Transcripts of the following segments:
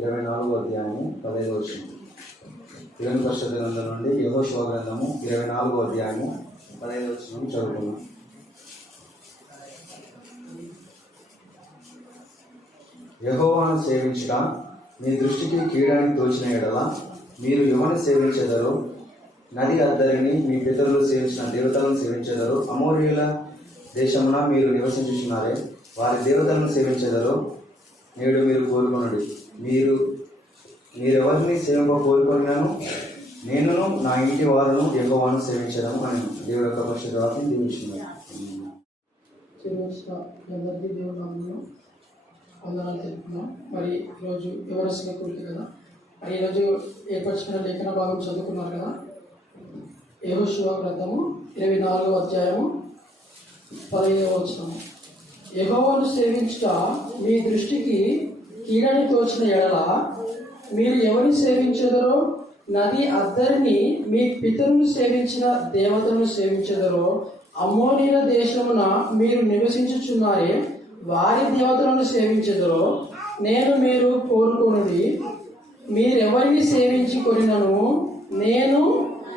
24వ అధ్యాయము 15వ వచనం. దేవుని పరిశుద్ధ గ్రంథం నుండి యెహోషువ గ్రంథము 24వ అధ్యాయము 15వ వచనం చదువుకున్నాం. యెహోవాను సేవించుట మీ దృష్టికి కీడని తోచిన ఎడల మీరు ఎవరిని సేవించెదరో, నది అద్దరిని మీ పితరులు సేవించిన దేవతలను సేవించెదరో, అమోరీయుల దేశమున మీరు నివసించుచున్నారే వారి దేవతలను సేవించెదరో నేడు మీరు కోరుకొనుడి. మీరెవరిని సేవింప కోరుకున్నాను, నేనును నా ఇంటి వారును యెహోవాను సేవించదము అని దేవుడి యొక్క పరిశుద్ధ వాక్యం దీవించున్నాను. వందనాలు తెలుపుతున్నాం. మరి ఈరోజు యువరసిన కూలికి కదా, మరి ఈరోజు ఏర్పరిచిన లేఖన భాగం చదువుకున్నారు కదా. యెహోషువ గ్రంథము 24వ అధ్యాయము 15వ వచనము. యెహోవాను సేవించుట మీ దృష్టికి కీడని తోచిన ఎడల మీరు ఎవరిని సేవించెదరో, నది అద్దరిని మీ పితరులు సేవించిన దేవతలను సేవించెదరో, అమ్మోనీయుల దేశమున మీరు నివసించుచున్నారే వారి దేవతలను సేవించెదరో నేను మీరు కోరుకొనుడి. మీరెవరిని సేవించి కొనినను నేను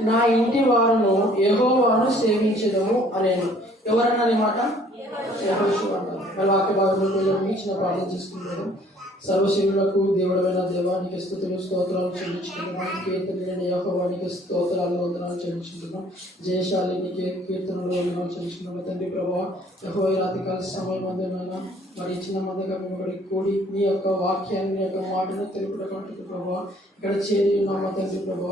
నా ఇంటి వారును యెహోవాను సేవించెదము అనేను. ఎవరన్నా మాట యెహోషువ అంటారు. మరి వాక్య భాగంలో ఇచ్చిన ప్రార్థన చేసుకుంటారు. సర్వశీలులకు దేవుడమైన దేవానికి స్తుతులు స్తోత్రాలు చెల్లించుకుంటున్నాం. కీర్తనలేని యెహోవానికి స్తోత్రాలు వందనాలు చెల్లించుకుంటున్నాం. జయశాలినికి కీర్తనలు వందనాలు చెల్లించుకుంటున్నాం. తండ్రి ప్రభావ యెహోవా రాత్రికాల సమయం అందమైన మరి చిన్న మందగా మేము కూడి మీ యొక్క వాక్యాన్ని మీ యొక్క మాటను తెలుపుటటువంటి ప్రభావ ఇక్కడ చేరి ఉన్నాం. తండ్రి ప్రభావ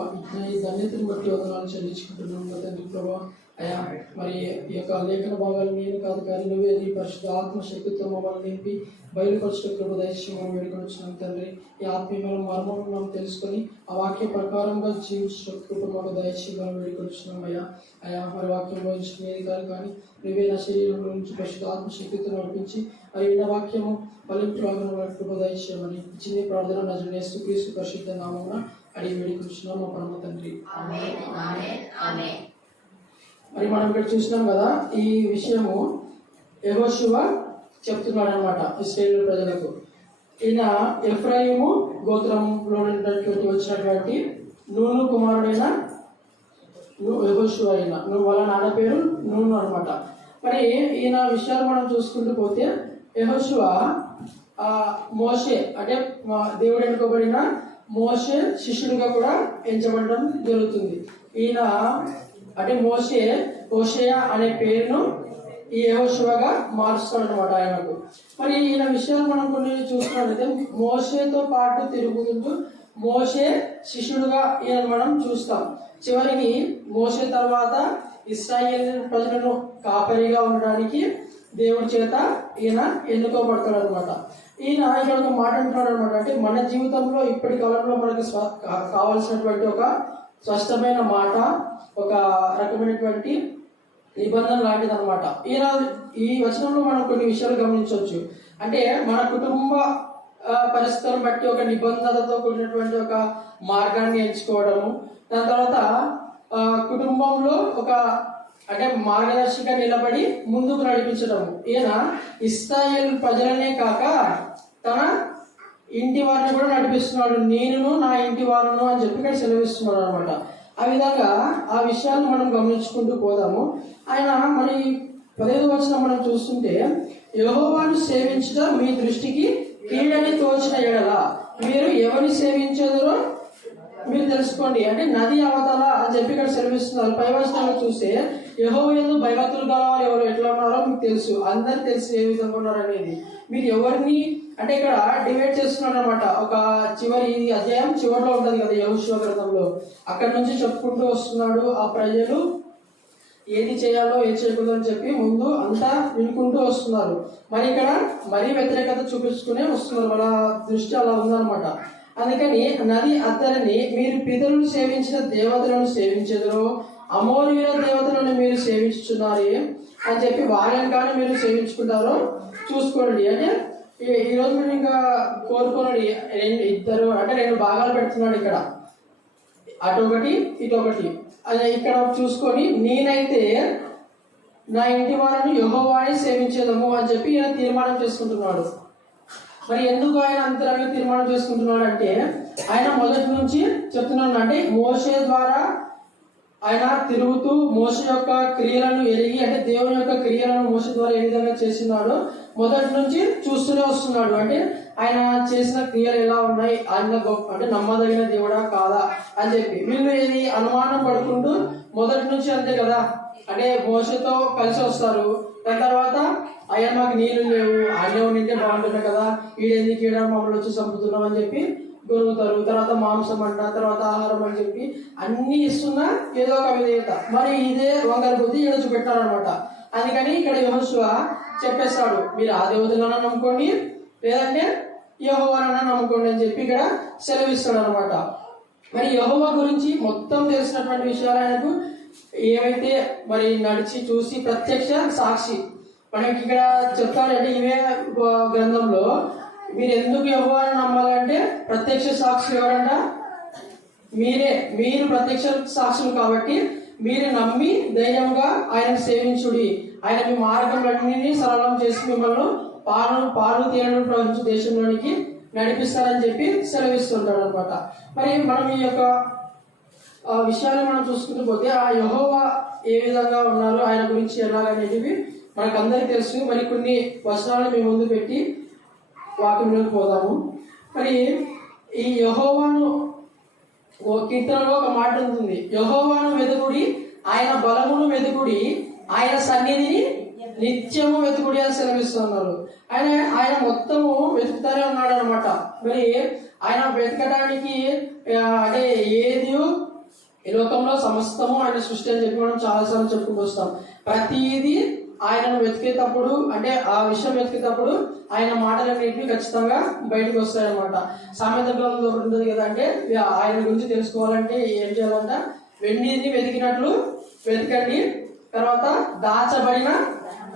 ఈ ధన్యతను బట్టి వందనాలు చెల్లించుకుంటున్నాం. తండ్రి ప్రభావ అయ్యా, మరి ఈ యొక్క లేఖన భాగాలు నేను కాదు కానీ నువ్వే నీ పరిశుద్ధ ఆత్మశక్తితో మమ్మల్ని నింపి బయలుపరచడం కృప దయచేయమని వేడుకొనిచున్నాం తండ్రి. ఈ ఆత్మీయమైన మర్మం మనం తెలుసుకొని ఆ వాక్య ప్రకారంగా జీవించడం కృప మాకు దయచేయమని వేడుకొనిచున్నాం. అయ్యా మరి వాక్యం వహించుకునేది కాదు కానీ నువ్వే నా శరీరంలో నుంచి పరిశుద్ధ ఆత్మశక్తితో నడిపించి మరి విన్న వాక్యము ఫలింపులాగా కృప దయచేయమని చిన్న ప్రార్థన నజరేయుడైన యేసుక్రీస్తు పరిశుద్ధ నామమున అడిగి వేడుకొనిచున్నాం మా పరమ తండ్రి. ఆమేన్. మరి మనం ఇక్కడ చూసినాం కదా, ఈ విషయము యెహోషువ చెప్తున్నాడు అనమాట ఇశ్రాయేలు ప్రజలకు. ఈయన ఎఫ్రాయిము గోత్రంలో వచ్చినటువంటి నూను కుమారుడైన యెహోషువ. నువ్వు వాళ్ళ నాన్న పేరు నూను అనమాట. మరి ఈయన విషయాలు మనం చూసుకుంటూ పోతే యెహోషువ మోషే అంటే దేవుడు ఎన్నుకోబడిన మోషే శిష్యుడిగా కూడా ఎంచబడడం జరుగుతుంది. ఈయన అంటే మోషే హోషేయ అనే పేరును ఈ యెహోషువగా మారుస్తాడు అనమాట ఆయనకు. మరి ఈయన విషయాలు మనం కొన్ని చూస్తున్నట్లయితే మోషేతో పాటు తిరుగుతుంటూ మోషే శిష్యుడుగా ఈయన మనం చూస్తాం. చివరికి మోషే తర్వాత ఇశ్రాయేలు ప్రజలను కాపరిగా ఉండడానికి దేవుడి చేత ఈయన ఎన్నుకోబడతాడు అనమాట. ఈయన ఇక్కడ ఒక మాట అంటున్నాడు అనమాట. అంటే మన జీవితంలో ఇప్పటి కాలంలో మనకు కావాల్సినటువంటి ఒక స్పష్టమైన మాట, ఒక రకమైనటువంటి నిబంధన లాంటిది అనమాట. ఈ వచనంలో మనం కొన్ని విషయాలు గమనించవచ్చు. అంటే మన కుటుంబ పరిస్థితులను బట్టి ఒక నిబంధనతో కూడినటువంటి ఒక మార్గాన్ని ఎంచుకోవడము, దాని తర్వాత కుటుంబంలో ఒక అంటే మార్గదర్శిగా నిలబడి ముందుకు నడిపించడము. ఈయన ఇశ్రాయేలు ప్రజలనే కాక తన ఇంటి వారిని కూడా నడిపిస్తున్నాడు. నేనును నా ఇంటి వారును అని చెప్పి ఇక్కడ సెలవిస్తున్నాడు అనమాట. ఆ విధంగా ఆ విషయాన్ని మనం గమనించుకుంటూ పోదాము. ఆయన మరి 15వ వచనం మనం చూస్తుంటే యెహోవాను సేవించుట మీ దృష్టికి కీడని తోచిన ఎడల మీరు ఎవరిని సేవించేదరో మీరు తెలుసుకోండి. అంటే నది అవతల అని చెప్పి ఇక్కడ సెలవిస్తున్నారు. పై వచనాలు చూస్తే యెహోవా యందు భయభక్తులు గలవారు ఎవరు ఎట్లా ఉన్నారో మీకు తెలుసు, అందరు తెలుసు ఏ విధంగా ఉన్నారు అనేది. మీరు ఎవరిని అంటే ఇక్కడ డివైడ్ చేస్తున్నాడు అనమాట. ఒక చివరి అధ్యాయం చివరిలో ఉంటుంది కదా యెహోషువ గ్రంథంలో, అక్కడి నుంచి చెప్పుకుంటూ వస్తున్నాడు. ఆ ప్రజలు ఏది చేయాలో ఏది చేయకూడదు అని చెప్పి ముందు అంతా వినుకుంటూ వస్తున్నారు. మరి ఇక్కడ మరీ వ్యతిరేకత చూపించుకునే వస్తున్నారు. వాళ్ళ దృష్టి అలా ఉందన్నమాట. అందుకని నది అద్దరిని మీరు పితరులు సేవించిన దేవతలను సేవించెదరో, అమోరీయుల దేవతలను మీరు సేవించుచున్నారే అని చెప్పి వారిని కానీ మీరు సేవించుకుంటారో చూసుకోండి. అంటే ఈరోజు మేము ఇంకా కోరుకోండి. ఇద్దరు అంటే 2 భాగాలు పెడుతున్నాడు ఇక్కడ, అటొకటి ఇటొకటి. అది ఇక్కడ చూసుకొని నేనైతే నా ఇంటి వారిని యెహోవాని సేవించేదము అని చెప్పి ఈయన తీర్మానం చేసుకుంటున్నాడు. మరి ఎందుకు ఆయన అంతరంగ తీర్మానం చేసుకుంటున్నాడు అంటే ఆయన మొదటి నుంచి చెప్తున్నాడు. అంటే మోషే ద్వారా ఆయన తిరుగుతూ మోషే యొక్క క్రియలను ఎరిగి, అంటే దేవుని యొక్క క్రియలను మోషే ద్వారా ఏ విధంగా చేస్తున్నాడో మొదటి నుంచి చూస్తూనే వస్తున్నాడు. అంటే ఆయన చేసిన క్రియలు ఎలా ఉన్నాయి, ఆయన గొప్ప అంటే నమ్మదగిన దేవుడా కాదా అని చెప్పి వీళ్ళు ఏది అనుమానం పడుకుంటూ మొదటి నుంచి అంతే కదా, అంటే మోషేతో కలిసి వస్తారు. దాని తర్వాత అయ్యా మాకు నీళ్లు లేవు, ఆయన ఉండింటే బాగుంటుంది కదా, ఈడెందుకు ఈడ మమ్మల్ని వచ్చి చంపుతున్నాం అని చెప్పి గొరుగుతారు. తర్వాత మాంసం అంట, తర్వాత ఆహారం అని చెప్పి అన్ని ఇస్తున్నా ఏదో ఒక విధేయత. మరి ఇదే వంగర బుద్ధి ఈడ చూపెట్టారనమాట. అందుకని ఇక్కడ యెహోషువ చెప్పేస్తాడు, మీరు ఆ దేవతలన్నా నమ్ముకోండి, లేదంటే యెహోవానన్నా నమ్ముకోండి అని చెప్పి ఇక్కడ సెలవిస్తాడు అనమాట. మరి యెహోవా గురించి మొత్తం తెలిసినటువంటి విషయాలు ఆయనకు ఏవైతే మరి నడిచి చూసి ప్రత్యక్ష సాక్షి మనకి ఇక్కడ చెప్తాడంటే ఇవే గ్రంథంలో మీరు ఎందుకు యెహోవాను నమ్మాలంటే ప్రత్యక్ష సాక్షి ఎవరంట మీరు ప్రత్యక్ష సాక్షులు కాబట్టి మీరు నమ్మి ధైర్యంగా ఆయన సేవించుడి, ఆయన మీ మార్గంలన్నింటినీ సరళం చేసి మిమ్మల్ని పాలు తేనెలు ప్రవహించే దేశంలోనికి నడిపిస్తారని చెప్పి సెలవిస్తుంటాడు అనమాట. మరి మనం ఈ యొక్క విషయాన్ని మనం చూసుకుంటూ పోతే ఆ యెహోవా ఏ విధంగా ఉన్నారు, ఆయన గురించి ఎలాగనేటివి మనకు అందరికీ తెలుసు. మరి కొన్ని వచనాలను మీ ముందు పెట్టి వాక్యంలోకి పోదాము. మరి ఈ యెహోవాను కీర్తనలో ఒక మాట ఉంటుంది, యెహోవాను వెతుకుడి, ఆయన బలమును వెతుకుడి, ఆయన సన్నిధిని నిత్యము వెతుకుడి అని సెలవిస్తున్నారు. ఆయన మొత్తము వెతుకుతానే ఉన్నాడు అనమాట. మరి ఆయన వెతకడానికి అంటే ఏది ఈ లోకంలో సమస్తము ఆయన సృష్టి అని చెప్పి మనం చాలాసార్లు చెప్పుకుంటూ వస్తాం. ప్రతిదీ ఆయనను వెతికేటప్పుడు, అంటే ఆ విషయం వెతికేటప్పుడు ఆయన మాటలన్నింటినీ ఖచ్చితంగా బయటకు వస్తాయన్నమాట. సామెత గ్రంథంలో ఒకటి ఉంటుంది కదా, అంటే ఆయన గురించి తెలుసుకోవాలంటే ఏం చేయాలంట, వెండిని వెతికినట్లు వెతకండి, తర్వాత దాచబడిన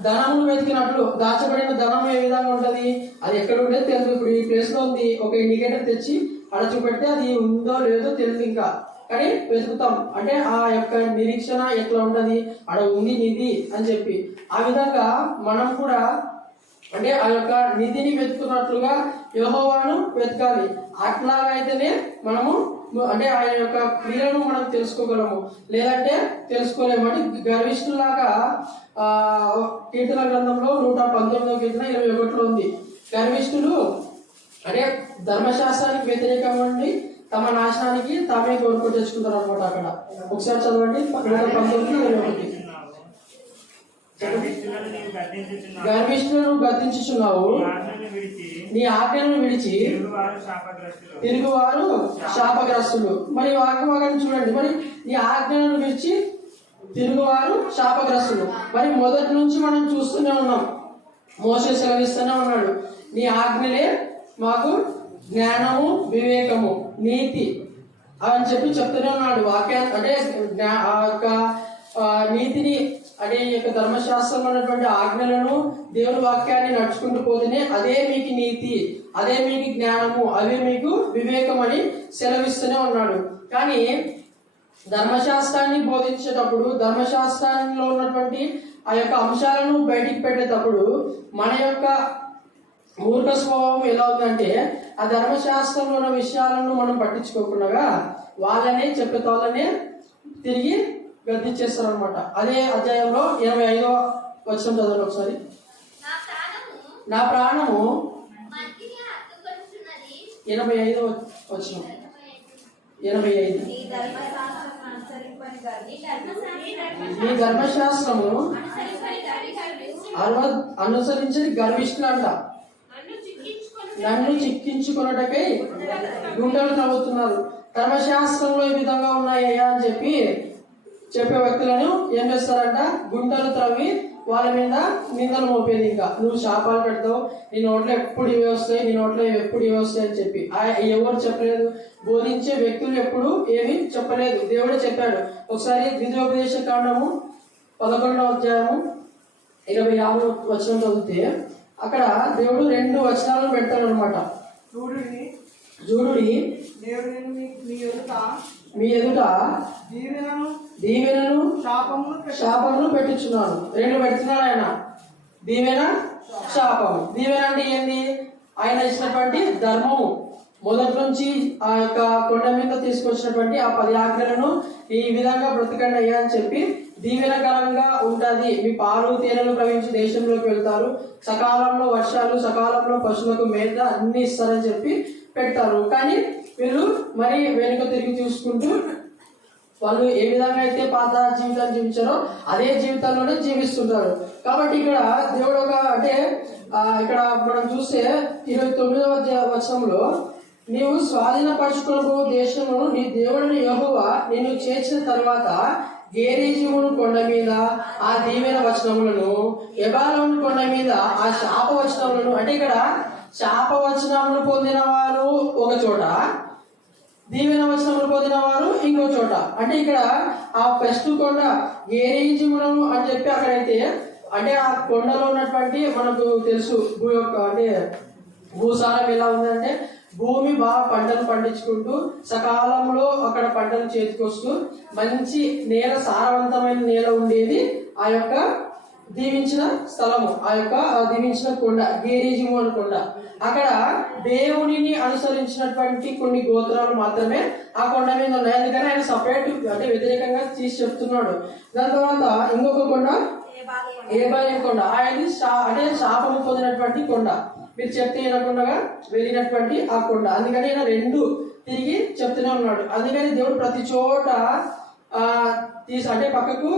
ధనమును వెతికినట్లు. దాచబడిన ధనం ఏ విధంగా ఉంటది, అది ఎక్కడ ఉండేది తెలుసు. ఇప్పుడు ఈ ప్లేస్ లో ఉంది, ఒక ఇండికేటర్ తెచ్చి అలా చూపెడితే అది ఉందో లేదో తెలియదు ఇంకా, కానీ వెతుకుతాం. అంటే ఆ యొక్క నిరీక్షణ ఎట్లా ఉంటది, అక్కడ ఉంది నిధి అని చెప్పి. ఆ విధంగా మనం కూడా అంటే ఆ యొక్క నిధిని వెతుకున్నట్లుగా యెహోవాను వెతకాలి. అట్లాగైతేనే మనము అంటే ఆయన యొక్క క్రియలను మనం తెలుసుకోగలము, లేదంటే తెలుసుకోలేము. అంటే గర్విష్ఠులాగా కీర్తన గ్రంథంలో 119వ కీర్తన 21లో ఉంది. గర్విష్ఠులు అంటే ధర్మశాస్త్రానికి వ్యతిరేకమండి తమ నాశనానికి తామే కోరుకొని తెచ్చుకుంటారు అనమాట. అక్కడ ఒకసారి చదవండి 119:21. గర్విష్ఠులను గద్దించుచున్నావు, నీ ఆజ్ఞలను విడిచి తిరుగువారు శాపగ్రస్తులు. మరి వాక్యం చూడండి, మరి నీ ఆజ్ఞలను విడిచి తిరుగువారు శాపగ్రస్తులు. మరి మొదటి నుంచి మనం చూస్తూనే ఉన్నాం, మోషే సెలవిస్తూనే ఉన్నాడు, నీ ఆజ్ఞలే మాకు జ్ఞానము, వివేకము, నీతి అని చెప్పి చెప్తూనే ఉన్నాడు. వాక్యా అంటే ఆ యొక్క నీతిని అంటే ఈ యొక్క ధర్మశాస్త్రం అనేటువంటి ఆజ్ఞలను దేవుని వాక్యాన్ని నడుచుకుంటూ పోతేనే అదే మీకు నీతి, అదే మీకు జ్ఞానము, అవే మీకు వివేకం అని సెలవిస్తూనే ఉన్నాడు. కానీ ధర్మశాస్త్రాన్ని బోధించేటప్పుడు, ధర్మశాస్త్రంలో ఉన్నటువంటి ఆ యొక్క అంశాలను బయటికి పెట్టేటప్పుడు మన యొక్క మూర్ఖ స్వభావం ఎలా అవుతుందంటే ఆ ధర్మశాస్త్రంలో ఉన్న విషయాలను మనం పట్టించుకోకుండా వాళ్ళనే వాళ్ళనే తిరిగి గద్దించేస్తారు అనమాట. అదే అధ్యాయంలో 85వ వచనం చదవండి ఒకసారి. నా ప్రాణము 85వ వచనం 85. నీ ధర్మశాస్త్రము అనుసరించని గర్విష్ఠులు అంట, నన్ను చిక్కించుకున్నటకై గుండెలు త్రవ్వుతున్నారు. ధర్మశాస్త్రంలో ఈ విధంగా ఉన్నాయ్యా అని చెప్పే వ్యక్తులను ఏం చేస్తారంట, గుంటలు త్రవ్వి వాళ్ళ మీద నిందలు మోపేది. ఇంకా నువ్వు శాపాలు పెడతావు, నీ నోట్లో ఎప్పుడు ఇవే వస్తాయి, నీ నోట్లో ఎప్పుడు ఇవే వస్తాయి అని చెప్పి ఎవరు చెప్పలేదు. బోధించే వ్యక్తులు ఎప్పుడు ఏమి చెప్పలేదు, దేవుడే చెప్పాడు. ఒకసారి ద్వితీయోపదేశ కాండము 11వ అధ్యాయము 26వ వచనం చదివితే అక్కడ దేవుడు 2 వచనాలను పెడతాడు అనమాట. జూడుడి మీ ఎదుట దీవెనను శాపమును పెట్టించున్నాను. 2 పెడుతున్నాడు ఆయన, దీవెన శాపము. దీవెన అంటే ఏంది, ఆయన ఇచ్చినటువంటి ధర్మము మొదటి నుంచి ఆ యొక్క కొండ మీద తీసుకొచ్చినటువంటి ఆ 10 ఆజ్ఞలను ఈ విధంగా బ్రతకండి అయ్యా అని చెప్పి దీవెనకరంగా ఉంటది. మీ పాలు తేనెలు ప్రవహించి దేశంలోకి వెళ్తారు, సకాలంలో వర్షాలు, సకాలంలో పశువులకు మేత అన్ని ఇస్తారని చెప్పి పెడతారు. కానీ వీళ్ళు మరి వెనుక తిరిగి చూసుకుంటూ వాళ్ళు ఏ విధంగా అయితే పాత జీవితాన్ని జీవించారో అదే జీవితంలోనే జీవిస్తుంటారు. కాబట్టి ఇక్కడ దేవుడు అంటే ఇక్కడ మనం చూస్తే 29వ వచనంలో నీవు స్వాధీనపరచుకున్న దేశమును నీ దేవుడిని యెహోవా నిన్ను చేర్చిన తర్వాత గేరీజీమును కొండ మీద ఆ దీవెన వచనములను, ఎబాలోను కొండ మీద ఆ శాప వచనములను, అంటే ఇక్కడ శాప వచనములు పొందిన వారు ఒక చోట, దీవెన వచనములు పొందిన వారు ఇంకో చోట. అంటే ఇక్కడ ఆ ఫస్ట్ కొండ గేరీజీములను అని చెప్పి అక్కడైతే అంటే ఆ కొండలో ఉన్నటువంటి మనకు తెలుసు అంటే భూసారం ఎలా ఉందంటే భూమి బాగా పంటలు పండించుకుంటూ సకాలంలో అక్కడ పంటలు చేతికొస్తూ మంచి నేల, సారవంతమైన నేల ఉండేది ఆ యొక్క దీవించిన స్థలము, ఆ యొక్క దీవించిన కొండ గేరీజిము అని కొండ. అక్కడ దేవునిని అనుసరించినటువంటి కొన్ని గోత్రాలు మాత్రమే ఆ కొండ మీద ఉన్నాయి. అందుకని ఆయన సపరేట్ అంటే వ్యతిరేకంగా తీసి చెప్తున్నాడు. దాని తర్వాత ఇంకొక కొండ ఏబాలిం కొండ, ఆయనది అంటే శాపము పొందినటువంటి కొండ, మీరు చెప్తే వినకుండా వెళ్ళినటువంటి ఆ కొండ. అందుకని ఆయన 2 తిరిగి చెప్తూనే ఉన్నాడు. అందుకని దేవుడు ప్రతి చోట అంటే పక్కకు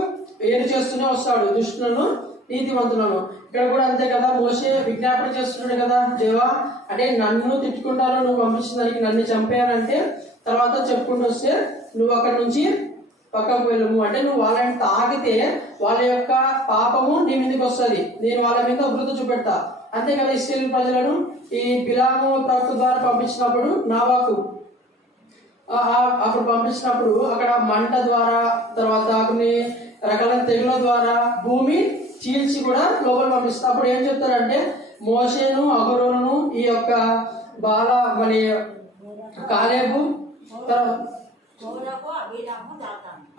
ఏడు చేస్తూనే వస్తాడు, దుష్టులను నీతివంతులను. ఇక్కడ కూడా అంతే కదా, మోషే విజ్ఞాపన చేస్తున్నాడు కదా, దేవా అంటే నన్ను తిట్టుకుంటాను, నువ్వు పంపించిన దానికి నన్ను చంపేయాలంటే తర్వాత చెప్పుకుంటూ వస్తే నువ్వు అక్కడి నుంచి పక్కకు వెళ్ళము, అంటే నువ్వు వాళ్ళని తాకితే వాళ్ళ యొక్క పాపము నీ మీదకి వస్తుంది, నేను వాళ్ళ మీద ఉగ్రత చూపెడతా. అంతే కదా ఇశ్రాయేలు ప్రజలను ఈ బిలాము ప్రవక్త ద్వారా పంపించినప్పుడు నావాకు అప్పుడు పంపించినప్పుడు అక్కడ మంట ద్వారా, తర్వాత కొన్ని రకాల తెగుల ద్వారా భూమి చీల్చి కూడా లోపల పంపిస్తారు. అప్పుడు ఏం చెప్తారంటే మోషేను, అహరోనును, ఈ యొక్క మరి కాలేబు,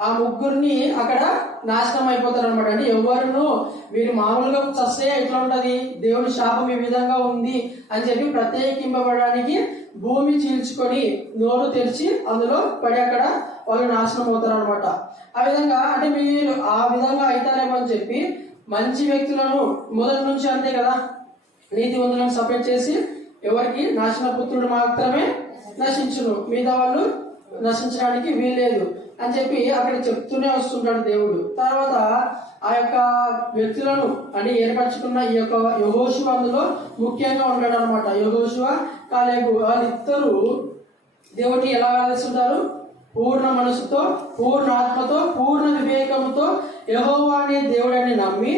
ఆ ముగ్గురిని అక్కడ నాశనం అయిపోతారు అనమాట. అంటే ఎవరును వీరు మామూలుగా చస్తే ఎట్లా ఉంటది, దేవుని శాపం ఈ విధంగా ఉంది అని చెప్పి ప్రత్యేకింపబడడానికి భూమి చీల్చుకొని నోరు తెరిచి అందులో పడి అక్కడ వాళ్ళు నాశనం అవుతారు అనమాట. ఆ విధంగా అంటే మీరు ఆ విధంగా అవుతారేమో అని చెప్పి మంచి వ్యక్తులను మొదటి నుంచి అంతే కదా నీతివంతులను సపరేట్ చేసి ఎవరికి నాశన పుత్రుడు మాత్రమే నశించును, మిగతా వాళ్ళు నశించడానికి వీల్లేదు అని చెప్పి అక్కడ చెప్తూనే వస్తుంటాడు దేవుడు. తర్వాత ఆ యొక్క వ్యక్తులను అని ఏర్పరచుకున్న ఈ యొక్క యెహోషువ అందులో ముఖ్యంగా ఉంటాడు అనమాట. యెహోషువ, కాలేబు వాళ్ళిద్దరూ దేవుడిని ఎలా ఆరాధిస్తుంటారు, పూర్ణ మనసుతో, పూర్ణ ఆత్మతో, పూర్ణ వివేకంతో యెహోవా అనే దేవుడిని నమ్మి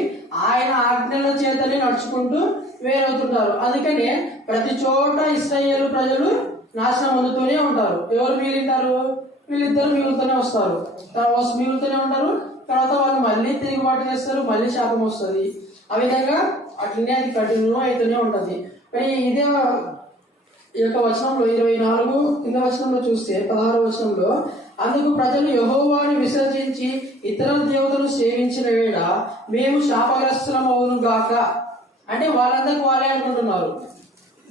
ఆయన ఆజ్ఞల చేతనే నడుచుకుంటూ వేరవుతుంటారు. అందుకనే ప్రతి చోట ఇశ్రాయేలు ప్రజలు నాశనం పొందుతూనే ఉంటారు. ఎవరు మిగిలింటారు, వీళ్ళిద్దరు మిగులుతూనే వస్తారు, మిగులుతూనే ఉంటారు. తర్వాత వాళ్ళు మళ్ళీ తిరుగుబాటు చేస్తారు, మళ్ళీ శాపం వస్తుంది. ఆ విధంగా అట్లనే అది కంటిన్యూ అవుతూనే ఉంటుంది. కానీ ఇదే ఈ యొక్క వచనంలో 24 కింద వచనంలో చూస్తే 16వ వచనంలో అందుకు ప్రజలు యెహోవాను విసర్జించి ఇతర దేవతలు సేవించిన వేళ మేము శాపగ్రస్తులమవును గాక, అంటే వాళ్ళందరికి వాళ్ళే అనుకుంటున్నారు,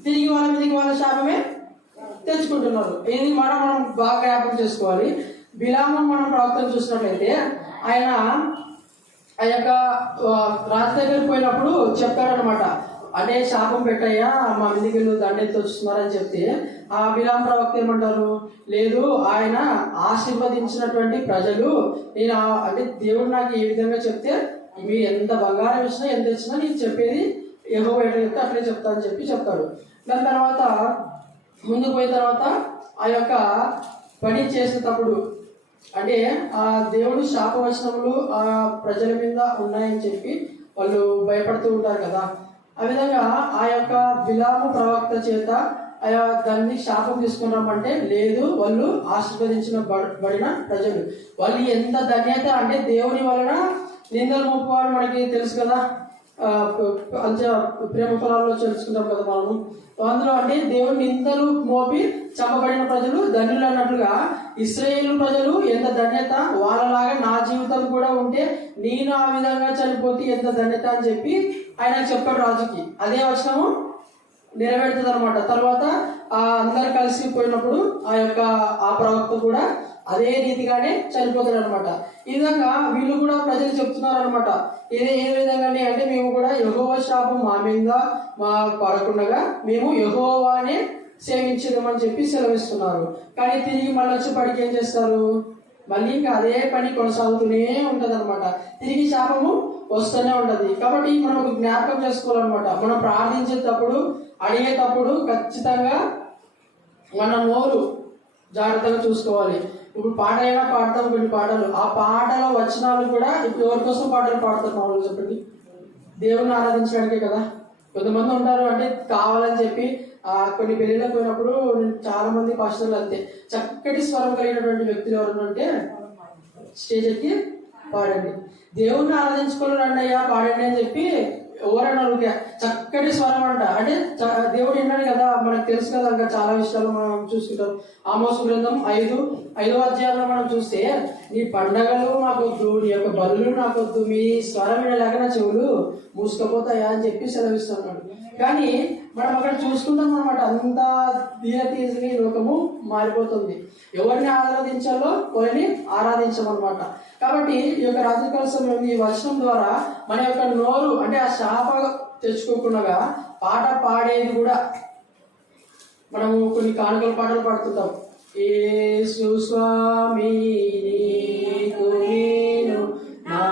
తిరిగి వాళ్ళ మీదకి వాళ్ళ శాపమే తెచ్చుకుంటున్నారు. ఇది మనం బాగా జ్ఞాపకం చేసుకోవాలి. బిలాము మనం ప్రవక్తను చూసినట్లయితే ఆయన ఆ యొక్క రాజు దగ్గరికి పోయినప్పుడు చెప్పారనమాట, అంటే శాపం పెట్టయ్యా మా మీదకి దండెత్తి వస్తున్నారని చెప్తే ఆ బిలాం ప్రవక్త ఏమంటారు, లేదు ఆయన ఆశీర్వదించినటువంటి ప్రజలు, నేను అంటే దేవుడు నాకు ఏ విధంగా చెప్తే మీరు ఎంత బంగారం ఇచ్చినా ఎంత ఇచ్చినా నేను చెప్పేది యెహోవా ఎట్లా చెప్తే అట్లే చెప్తా అని చెప్పి చెప్తాడు. దాని తర్వాత ముందుకు పోయిన తర్వాత ఆ యొక్క పని చేసేటప్పుడు అంటే ఆ దేవుడు శాపవచనములు ఆ ప్రజల మీద ఉన్నాయని చెప్పి వాళ్ళు భయపడుతూ ఉంటారు కదా. ఆ విధంగా ఆ యొక్క బిలాము ప్రవక్త చేత దాన్ని శాపం తీసుకున్నామంటే లేదు, వాళ్ళు ఆశీర్వదించిన బడిన ప్రజలు, వాళ్ళు ఎంత ధన్యత అంటే దేవుని వలన నిందలు మోపువారు మనకి తెలుసు కదా, ప్రేమ ఫలాల్లో తెలుసుకుంటాం కదా మనము. అందులో అంటే దేవుని నిందలు మోపి చంపబడిన ప్రజలు ధన్యులు అన్నట్లుగా ఇశ్రాయేలు ప్రజలు ఎంత ధన్యత, వాళ్ళలాగా నా జీవితం కూడా ఉంటే నేను ఆ విధంగా చనిపోతే ఎంత ధన్యత అని చెప్పి ఆయన చెప్పాడు రాజుకి. అదే వచనము నెరవేరుతుంది అనమాట. తర్వాత అందరు కలిసిపోయినప్పుడు ఆ ప్రవక్త కూడా అదే రీతిగానే చనిపోతాడు అనమాట. ఈ విధంగా వీళ్ళు కూడా ప్రజలు చెప్తున్నారు అనమాట. ఇది ఏ విధంగా అంటే మేము కూడా యెహోవా శాపం మా మీద మా పడకుండా మేము యెహోవానే సేవించదామని చెప్పి సెలవిస్తున్నారు. కానీ తిరిగి మళ్ళీ వచ్చి పడికి ఏం చేస్తారు? మళ్ళీ ఇంకా అదే పని కొనసాగుతూనే ఉంటది అనమాట. తిరిగి శాపము వస్తూనే ఉంటది. కాబట్టి మనం ఒక జ్ఞాపకం చేసుకోవాలన్నమాట. మనం ప్రార్థించేటప్పుడు, అడిగేటప్పుడు ఖచ్చితంగా మన నోరు జాగ్రత్తగా చూసుకోవాలి. ఇప్పుడు పాట అయినా పాడతాం, కొన్ని పాటలు, ఆ పాటల వచనాలు కూడా ఇప్పుడు ఎవరి కోసం పాటలు పాడతారు మామూలుగా చెప్పండి? దేవుని ఆరాధించడానికే కదా. కొంతమంది ఉంటారు అంటే కావాలని చెప్పి కొన్ని పెళ్లిళ్ళకి పోయినప్పుడు చాలా మంది పాస్టర్లు అంతే, చక్కటి స్వరం కలిగినటువంటి వ్యక్తులు ఎవరు అంటే స్టేజ్ ఎక్కి పాడండి, దేవుణ్ణి ఆరాధించుకోవాలి రండి అయ్యా పాడండి అని చెప్పి ఎవరైనా చక్కటి స్వరం అంట. అంటే దేవుడు విన్నాడు కదా, మనకు తెలుసు కదా. ఇంకా చాలా విషయాలు మనం చూసుకుంటాం. ఆమోసు గ్రంథం 5వ అధ్యాయంలో మనం చూస్తే, నీ పండగలు నాకొద్దు, నీ యొక్క బలులు నాకొద్దు, మీ స్వరం వినలేక నా చెవులు మూసుకపోతాయా అని చెప్పి సెలవిస్తున్నాడు. కానీ మనం అక్కడ చూసుకుంటాం అనమాట, అంత తీరతీసి లోకము మారిపోతుంది. ఎవరిని ఆరాధించాలో వారిని ఆరాధించమన్నమాట. కాబట్టి ఈ యొక్క రాత్రికాల సమయం ఈ వచనం ద్వారా మన యొక్క నోరు అంటే ఆ శాప తెచ్చుకోకుండా పాట పాడేది కూడా, మనము కొన్ని కానుకల పాటలు పాడుతుంటాం. యేసు స్వామి నీకు నేను నా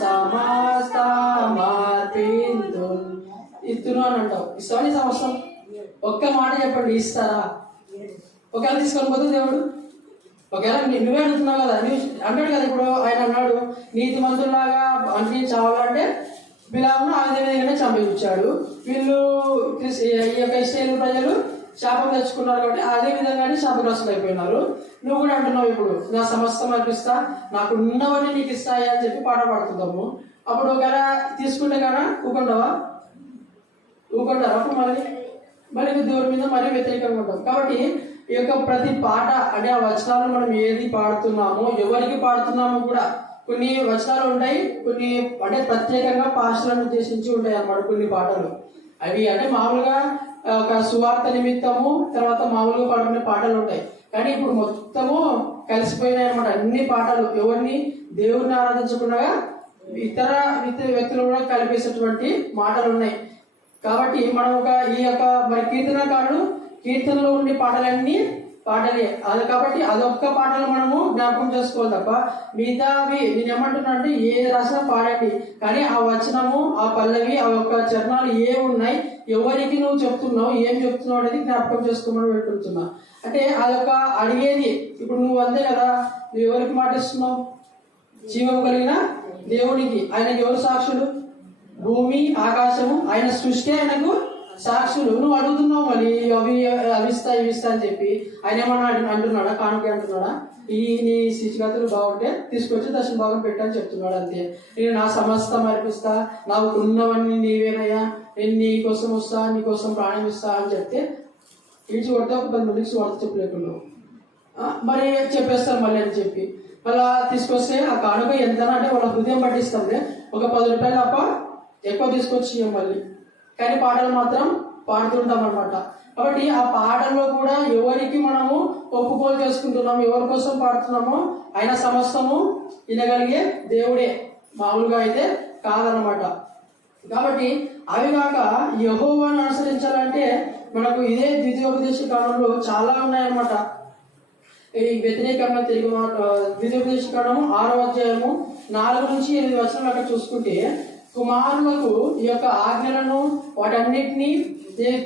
సమస్తమర్పింతును ఇస్తును అని అంటావు. ఇస్తామని సంవత్సరం ఒక్క మాట చెప్పండి, ఇస్తారా? ఒకవేళ తీసుకొని పోతే దేవుడు, ఒకవేళ నువ్వే అడుగుతున్నావు కదా, నువ్వు అంటాడు కదా. ఇప్పుడు ఆయన అన్నాడు, నీతి మంతుల్లాగా అన్ని చావాలంటే బిలామును అదే విధంగానే చంపించాడు. వీళ్ళు ఈ యొక్క ఇశ్రాయేలు ప్రజలు శాపం తెచ్చుకున్నారు కాబట్టి అదే విధంగానే శాపగ్రస్తులు అయిపోయినారు. నువ్వు కూడా అంటున్నావు, ఇప్పుడు నా సమస్తం అర్పిస్తా, నాకు ఉన్నవన్నీ నీకు ఇస్తాయి అని చెప్పి పాట పాడుతుందాము. అప్పుడు ఒకవేళ తీసుకుంటే కదా ఊకుంటావా? ఊకుంటారా? అప్పుడు మళ్ళీ దేవుడి మీద మరీ వ్యతిరేకంగా ఉంటాం. కాబట్టి ఈ యొక్క ప్రతి పాట అంటే ఆ వచనాలు మనం ఏది పాడుతున్నామో, ఎవరికి పాడుతున్నామో కూడా కొన్ని వచనాలు ఉంటాయి, కొన్ని అంటే ప్రత్యేకంగా పాస్టర్లను ఉద్దేశించి ఉంటాయి అన్నమాట కొన్ని పాటలు. అవి అంటే మామూలుగా ఒక సువార్త నిమిత్తము, తర్వాత మామూలుగా పాడుకునే పాటలు ఉంటాయి. కానీ ఇప్పుడు మొత్తము కలిసిపోయినాయి అనమాట అన్ని పాటలు. ఎవరిని దేవుడిని ఆరాధించకుండా ఇతర వ్యక్తులు కూడా కలిపేసేటువంటి మాటలు ఉన్నాయి. కాబట్టి మనం ఈ యొక్క మరి కీర్తనకారుడు కీర్తనలో ఉండే పాటలన్నీ పాటలే అది. కాబట్టి అదొక్క పాటలు మనము జ్ఞాపకం చేసుకోవాలి తప్ప మిగతావి నేను ఏమంటున్నా అంటే ఏది రాసినా పాడండి, కానీ ఆ వచనము, ఆ పల్లవి, ఆ యొక్క చరణాలు ఏ ఉన్నాయి, ఎవరికి నువ్వు చెప్తున్నావు, ఏం చెప్తున్నావు అనేది జ్ఞాపకం చేసుకోమని పెట్టుతున్నా. అంటే అదొక అడిగేది. ఇప్పుడు నువ్వు అంతే కదా, నువ్వు ఎవరికి మాటిస్తున్నావు? జీవం కలిగిన దేవునికి. ఆయనకి ఎవరు సాక్షులు? భూమి ఆకాశము, ఆయన సృష్టి ఆయనకు సాక్షులు. నువ్వు అడుగుతున్నావు మళ్ళీ అవి ఇస్తా ఇవి ఇస్తా అని చెప్పి. ఆయన ఏమన్నా అంటున్నాడా? కానుక అంటున్నాడా? నీ స్థితిగతులు బాగుంటే తీసుకొచ్చి దర్శన భాగం పెట్టని చెప్తున్నాడు అంతే. నేను నా సమస్తం అర్పిస్తా, నాకు ఉన్నవన్నీ నీవేనయ్యా, నేను నీ కోసం వస్తా, నీ కోసం ప్రాణం ఇస్తా అని చెప్తే ఈడ్చి కొడితే ఒక 10 మందికి స్వార్థ చెప్పలేకుండా మరి చెప్పేస్తారు మళ్ళీ అని చెప్పి అలా తీసుకొస్తే ఆ కానుక ఎంత అంటే వాళ్ళ హృదయం పట్టిస్తుంది. ఒక 10 రూపాయలు తప్ప ఎక్కువ తీసుకొచ్చి మళ్ళీ. కానీ పాటలు మాత్రం పాడుతుంటాం అనమాట. కాబట్టి ఆ పాటల్లో కూడా ఎవరికి మనము ఒప్పుకోలు చేసుకుంటున్నాము, ఎవరి కోసం పాడుతున్నామో ఆయన సమస్తము వినగలిగే దేవుడే, మామూలుగా అయితే కాదనమాట. కాబట్టి అవి కాక యెహోవాను అనుసరించాలంటే మనకు ఇదే ద్వితీయోపదేశ కాలంలో చాలా ఉన్నాయన్నమాట. ఈ వ్యతిరేకంగా తిరిగి ద్వితీయోపదేశ కాలము 6వ అధ్యాయము 4 నుంచి 8 వచనాలు అక్కడ చూసుకుంటే, కుమారులకు ఈ యొక్క ఆజ్ఞలను వాటన్నిటినీ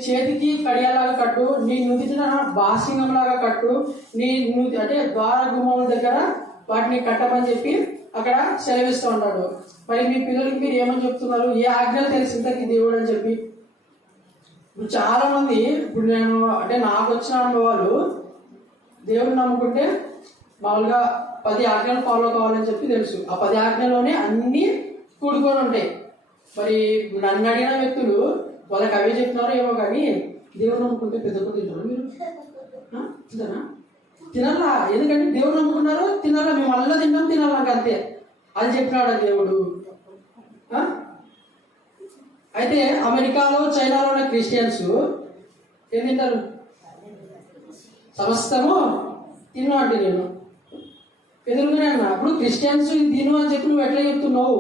చేతికి కడియాలాగా కట్టు, నీ నుదిటిన బాసింగం లాగా కట్టు, నీ అంటే ద్వార గుమ్మముల దగ్గర వాటిని కట్టమని చెప్పి అక్కడ సెలవిస్తూ ఉంటాడు. మరి మీ పిల్లలకి మీరు ఏమని చెప్తున్నారు? ఏ ఆజ్ఞలు తెలిసిందకి దేవుడు అని చెప్పి. ఇప్పుడు చాలా మంది, ఇప్పుడు నేను అంటే నాకు వచ్చిన అనుభవాలు, దేవుడిని నమ్ముకుంటే మామూలుగా 10 ఆజ్ఞలు ఫాలో కావాలని చెప్పి తెలుసు. ఆ 10 ఆజ్ఞలోనే అన్నీ కూడుకొని ఉంటాయి. మరి నన్ను అడిగిన వ్యక్తులు వాళ్ళకి అవే చెప్తున్నారో ఏమో, కానీ దేవుడు నమ్ముకుంటే పెద్ద తింటారు మీరు తినరా? తినాలా? ఎందుకంటే దేవుడు నమ్ముకున్నారు, తినాలా, మేము మళ్ళీ తినాలా అంతే. అది చెప్పినాడు దేవుడు. అయితే అమెరికాలో చైనాలో ఉన్న క్రిస్టియన్స్ ఏం తింటారు? సమస్తము తిను అంటే నేను ఎదురుగానే అన్నా. అప్పుడు క్రిస్టియన్స్ తిను అని చెప్పి నువ్వు ఎట్లా చెప్తున్నావు?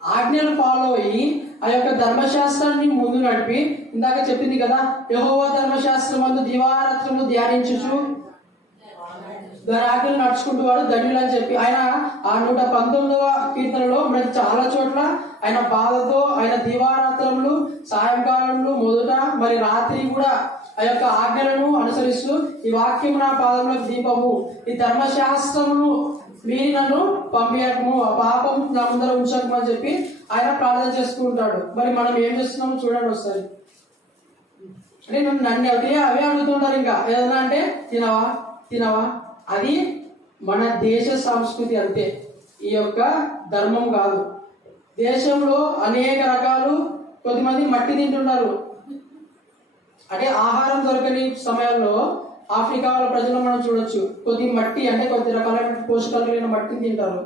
ఆజ్ఞలు ఫాలో అయ్యి ఆ యొక్క ధర్మశాస్త్రాన్ని ముందు నడిపి, ఇందాక చెప్పింది కదా, యెహోవా ధర్మశాస్త్రం అందు దివారాత్రము ధ్యానించుచు దాని ఆజ్ఞలు నడుచుకుంటూ వాడు ధన్యులు అని చెప్పి ఆయన ఆ 119వ కీర్తనలో మనకి చాలా చోట్ల ఆయన బాధతో ఆయన దివారాత్రములు సాయంకాలంలో మొదట మరి రాత్రి కూడా ఆ యొక్క ఆజ్ఞలను అనుసరిస్తూ ఈ వాక్యం నా పాదములకు దీపము, ఈ ధర్మశాస్త్రమును మీరు నన్ను పంపించకము, ఆ పాపం నా ముందర ఉంచకము అని చెప్పి ఆయన ప్రార్థన చేసుకుంటాడు. మరి మనం ఏం చేస్తున్నాము చూడండి ఒకసారి. అంటే నన్ను అవే అడుగుతుంటారు, ఇంకా ఏదన్నా అంటే తినవా తినవా. అది మన దేశ సంస్కృతి అంతే, ఈ యొక్క ధర్మం కాదు. దేశంలో అనేక రకాలు, కొద్దిమంది మట్టి తింటున్నారు. అంటే ఆహారం దొరకని సమయంలో ఆఫ్రికా ప్రజలు మనం చూడొచ్చు, కొద్ది మట్టి అంటే కొద్ది రకాలైన పోషకాలు కలిగిన మట్టిని తింటారు.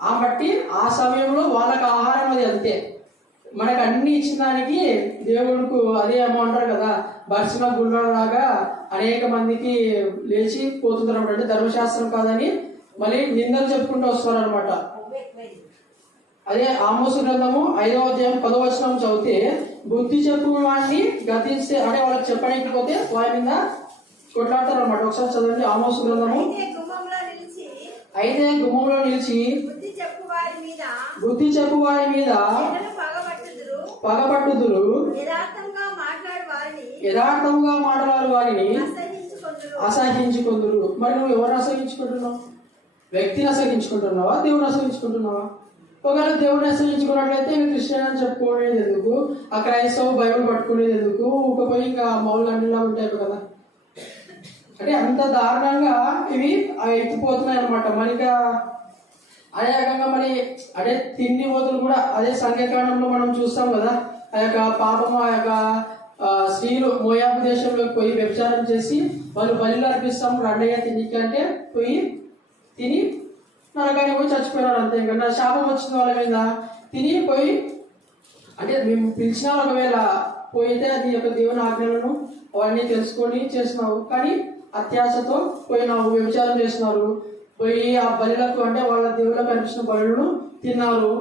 ఆ మట్టి ఆ సమయంలో వాళ్ళకి ఆహారం అది అంతే. మనకు అన్ని ఇచ్చిన దానికి దేవుడికి అదే ఏమంటారు కదా, బర్సిన గుండ్రలాగా అనేక మందికి లేచి పోతున్నారు అనమాట. అంటే ధర్మశాస్త్రం కాదని మళ్ళీ నిందలు చెప్పుకుంటూ వస్తారు అనమాట. అదే ఆమోసు గ్రంథము 5వ అధ్యాయం 10వ వచనం చదివితే, బుద్ధి చెప్పు వాడిని గతిస్తే అంటే వాళ్ళకి చెప్పడానికి పోతే వారి మీద కొట్లాడతారు అనమాట. ఒకసారి చదవండి ఆమోసు గ్రంథము. అయితే గుమ్మంలో నిలిచి బుద్ధి చెప్పు వారి మీద పగపట్టుదురు, యథార్థంగా మాట్లాడు వారిని అసహించుకుందురు. మరి నువ్వు ఎవరు అసహించుకుంటున్నావు? వ్యక్తిని అసహించుకుంటున్నావా, దేవుని అసహించుకుంటున్నావా? ఒకవేళ దేవుడిని అసహించుకున్నట్లయితే క్రిస్టియన్ అని చెప్పుకునేది ఎందుకు? ఆ క్రైస్తవ బైబిల్ పట్టుకునేది ఎందుకు? ఊకపోయి ఇంకా మౌలు అన్నిలా ఉంటాయి కదా. అంటే అంత దారుణంగా ఇవి ఎత్తిపోతున్నాయి అనమాట. మనకి అదే రకంగా మరి అదే తిండి పోతులు కూడా అదే సంఖ్యాకాండంలో మనం చూస్తాం కదా. ఆ యొక్క పాపము ఆ యొక్క స్త్రీలు మోయాబు దేశంలోకి పోయి వ్యభిచారం చేసి వాళ్ళు బలిలు అర్పిస్తాం రండయ్య తినికి అంటే పోయి తిని నరకానికి పోయి చచ్చిపోయినారు. అంతే. ఇంకా శాపం వచ్చింది వాళ్ళ మీద. తిని పోయి అంటే మేము పిలిచినా ఒకవేళ పోయితే అది యొక్క దేవుని ఆజ్ఞలను అవన్నీ తెలుసుకొని చేసినావు, కానీ అత్యాశతో పోయినావు, వ్యభిచారం చేసినారు, పోయి ఆ బలులకు అంటే వాళ్ళ దేవుళ్ళకు కనిపించిన బలులను తిన్నారు,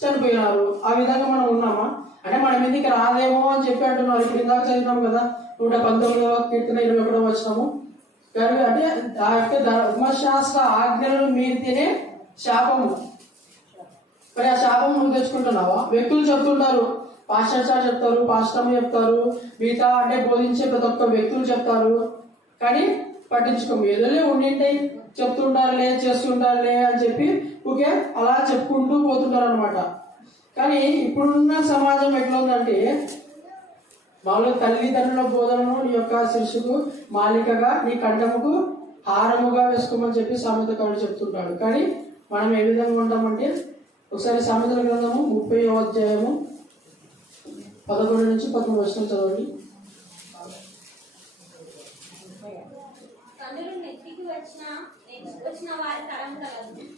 చనిపోయినారు. ఆ విధంగా మనం ఉన్నామా? అంటే మన మీదకి రాదేమో అని చెప్పి అంటున్నారు. ఇప్పుడు ఇందాక చదివినాం కదా 119వ కీర్తన 21వ వచనము. కానీ అంటే ఆ యొక్క ధర్మశాస్త్ర ఆజ్ఞలను మీరితేనే శాపము. మరి ఆ శాపం నువ్వు తెచ్చుకుంటున్నావా? వ్యక్తులు చెప్తుంటారు, పాస్టర్ సార్ చెప్తారు, పాస్టమ్ చెప్తారు, మిగతా అంటే బోధించే ప్రతి ఒక్క వ్యక్తులు చెప్తారు, కానీ పట్టించుకోము. ఏదోలే ఉండింటాయి, చెప్తుంటారులే చేస్తుంటారులే అని చెప్పి ఓకే అలా చెప్పుకుంటూ పోతుంటారు అనమాట. కానీ ఇప్పుడున్న సమాజం ఎట్లా ఉందంటే, మామూలుగా తల్లిదండ్రుల బోధనను నీ యొక్క శిరస్సుకు మాలికగా నీ కంఠముకు హారముగా వేసుకోమని చెప్పి సామెతకారుడు చెప్తుంటాడు. కానీ మనం ఏ విధంగా ఉంటామంటే, ఒకసారి సామెతల గ్రంథము 30వ అధ్యాయము 11 నుంచి 13 వచనం చదవండి.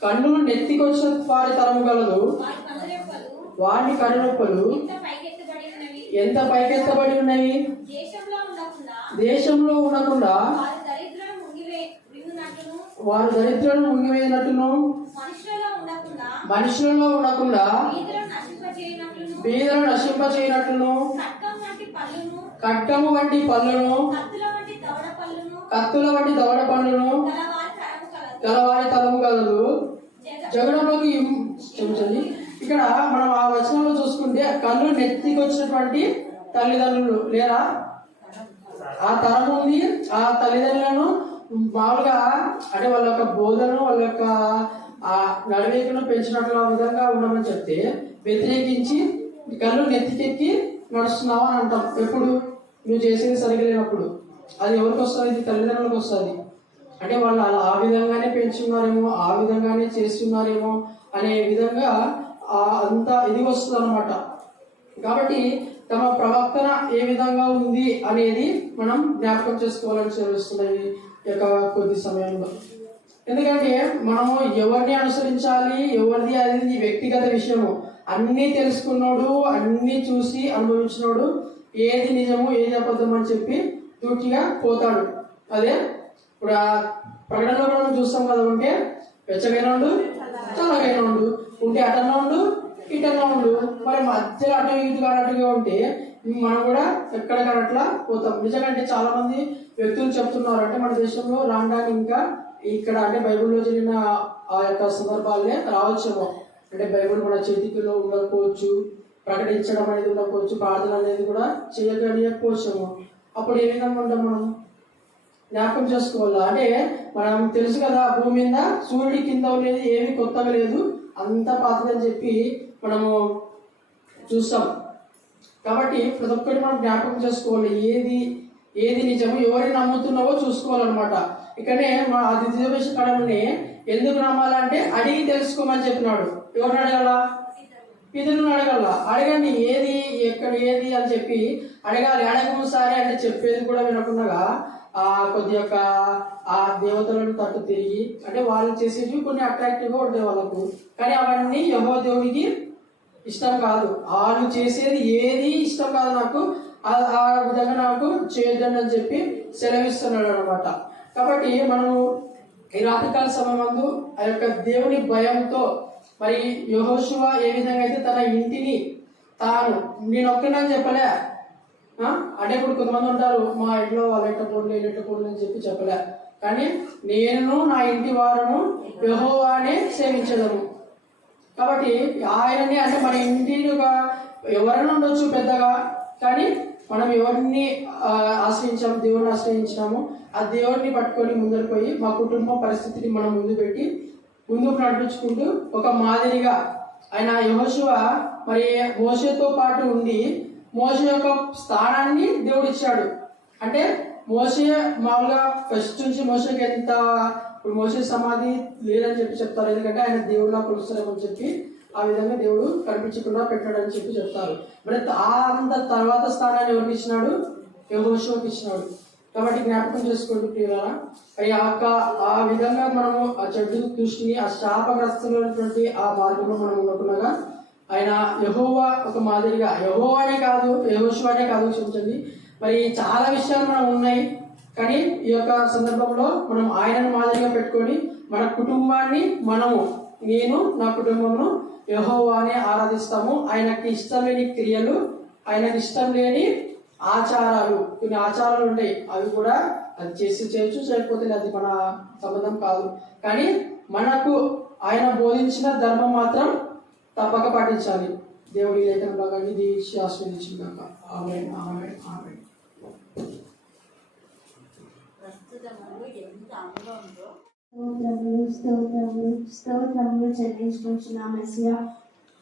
కన్నులు నెత్తికి వచ్చిన వారి తరము గలదు, వారి కనురెప్పలు ఎంత పైకెత్తబడి ఉన్నవి. దేశంలో ఉండకుండా వారు దరిద్రులను ముంగివేయనట్టును, మనుషులలో ఉండకుండా బీదలను నశింపచేయనట్లును, ఖడ్గము వంటి పళ్ళును, కత్తుల వంటి దవడ పళ్ళును గలవారి తలము కలదు. జగడంలోకి క్షమించండి. ఇక్కడ మనం ఆ వచనంలో చూసుకుంటే కన్ను నెత్తికి వచ్చినటువంటి తల్లిదండ్రులు లేరా? ఆ తరం ఉంది. ఆ తల్లిదండ్రులను మామూలుగా అంటే వాళ్ళ యొక్క బోధనను వాళ్ళ యొక్క ఆ నడవేకను పెంచినట్లు ఆ విధంగా ఉండమని చెప్తే వ్యతిరేకించి కళ్ళు నెత్తికెక్కి నడుస్తున్నావు అని అంటాం. ఎప్పుడు నువ్వు చేసేది సరిగ్గా లేనప్పుడు. అది ఎవరికి వస్తుంది? ఇది తల్లిదండ్రులకు వస్తుంది. అంటే వాళ్ళు అలా ఆ విధంగానే పెంచున్నారేమో, ఆ విధంగానే చేస్తున్నారేమో అనే విధంగా అంత ఇది వస్తుంది అనమాట. కాబట్టి తమ ప్రవర్తన ఏ విధంగా ఉంది అనేది మనం జ్ఞాపకం చేసుకోవాలని తెలుస్తున్నాయి ఈ యొక్క కొద్ది సమయంలో. ఎందుకంటే మనము ఎవరిని అనుసరించాలి, ఎవరిది అది వ్యక్తిగత విషయము. అన్నీ తెలుసుకున్నాడు, అన్నీ చూసి అనుభవించినోడు, ఏది నిజము ఏది అబద్ధం అని చెప్పి తూటిగా పోతాడు. అదే ఇప్పుడు ఆ ప్రకటనలో కూడా మనం చూస్తాం కదా, ఉంటే వెచ్చగైన ఉండు, చల్లగైన ఉండు, ఉంటే అటన్నా ఉండు, ఇటన్నా ఉండు. మరి మధ్యలో అటు ఇటు అన్నట్టుగా ఉంటే మనం కూడా ఎక్కడికక్కడ అట్లా పోతాం. నిజంగా అంటే చాలా మంది వ్యక్తులు చెప్తున్నారు, అంటే మన దేశంలో రావడానికి ఇంకా ఇక్కడ అంటే బైబిల్లో జరిగిన ఆ యొక్క సందర్భాలనే రావచ్చేమో. అంటే బైబిల్ మన చేతిలో ఉండకపోవచ్చు, ప్రకటించడం అనేది ఉండకపోవచ్చు, ప్రార్థన అనేది కూడా చేయకపోవచ్చేమో. అప్పుడు ఏ విధంగా ఉంటాం మనం జ్ఞాపకం చేసుకోవాలా? అంటే మనం తెలుసు కదా, భూమి మీద సూర్యుడి కింద ఉండేది ఏమీ కొత్తగా లేదు, అంత పాతదని చెప్పి మనము చూస్తాం. కాబట్టి ప్రతి ఒక్కటి మనం జ్ఞాపకం చేసుకోవాలి, ఏది నిజము, ఎవరిని నమ్ముతున్నావో చూసుకోవాలన్నమాట. ఇక్కడనే మా ద్వితీయోపదేశ కాలంలోనే ఎందుకు నమ్మాలంటే అడిగి తెలుసుకోమని చెప్పినాడు. ఎవరిని అడగాల? పితరులను అడగాల. అడగండి, ఏది ఎక్కడ ఏది అని చెప్పి అడగాలి. అడగము సరే అంటే చెప్పేది కూడా వినకుండా కొద్ది యొక్క ఆ దేవతలను తట్టు తిరిగి, అంటే వాళ్ళు చేసేవి కొన్ని అట్రాక్టివ్గా ఉంటాయి వాళ్ళకు, కానీ అవన్నీ యెహోవా దేవునికి ఇష్టం కాదు. వాళ్ళు చేసేది ఏది ఇష్టం కాదు నాకు, ఆ విధంగా నాకు చేయొద్దని అని చెప్పి సెలవిస్తున్నాడు అనమాట. కాబట్టి మనము ఈ రాత్రికాల సమయమందు ఆ యొక్క దేవుని భయంతో, మరి యెహోషువ ఏ విధంగా అయితే తన ఇంటిని తాను, నేను ఒక్కనని చెప్పలే, అంటే ఇప్పుడు కొంతమంది ఉంటారు, మా ఇంట్లో వాళ్ళ ఎట్టకూడదు అని చెప్పి చెప్పలే, కానీ నేను నా ఇంటి వారును యెహోవానే సేవించదము. కాబట్టి ఆయనని, అంటే మన ఇంటిగా ఎవరైనా ఉండొచ్చు పెద్దగా, కానీ మనం ఎవరిని ఆశ్రయించాము, దేవుడిని ఆశ్రయించినాము, ఆ దేవుడిని పట్టుకొని ముందరికి పోయి మా కుటుంబ పరిస్థితిని మనం ముందు పెట్టి ముందుకు నడిపించుకుంటూ ఒక మాదిరిగా ఆయన యెహోషువ మరి మోషేతో పాటు ఉండి మోషే యొక్క స్థానాన్ని దేవుడు ఇచ్చాడు. అంటే మోషే మామూలుగా ఫస్ట్ నుంచి మోషేకి ఎంత, ఇప్పుడు మోషే సమాధి లేదని చెప్పి చెప్తారు, ఎందుకంటే ఆయన దేవుడిలా కొలుస్తారేమని చెప్పి ఆ విధంగా దేవుడు కనిపించకుండా పెట్టాడని చెప్పి చెప్తారు. మరి అంత తర్వాత స్థానాన్ని ఎవరికి ఇచ్చినాడు? యెహోషువకి ఇచ్చినాడు. కాబట్టి జ్ఞాపకం చేసుకోండి ప్రియులారా, ఆ విధంగా మనము ఆ చెడు దృష్టిని, ఆ శాపగ్రస్తులైనటువంటి ఆ మార్గంలో మనం ఉండకుండా ఆయన యెహోవా ఒక మాదిరిగా, యెహోవానే కాదు, యెహోషువనే కాదు, క్షమించండి, మరి చాలా విషయాలు మనం ఉన్నాయి, కానీ ఈ యొక్క సందర్భంలో మనం ఆయనను మాదిరిగా పెట్టుకొని మన కుటుంబాన్ని మనము, నేను నా కుటుంబమును యెహోవానే ఆరాధిస్తాము. ఆయనకి ఇష్టం లేని క్రియలు, ఆయనకి ఇష్టం లేని ఆచారాలు, కొన్ని ఆచారాలు ఉంటాయి, అవి కూడా అది చేయొచ్చు, చేయకపోతే అది మన సంబంధం కాదు, కానీ మనకు ఆయన బోధించిన ధర్మం మాత్రం తప్పక పాటించాలి. దేవుడి లేఖనంలో కానీ ఇది ఆస్వాదించిందాక. ఆమేన్, ఆమేన్, ఆమేన్. స్తోత్రములు చెల్లించుకుంటున్నాం మెస్సియా.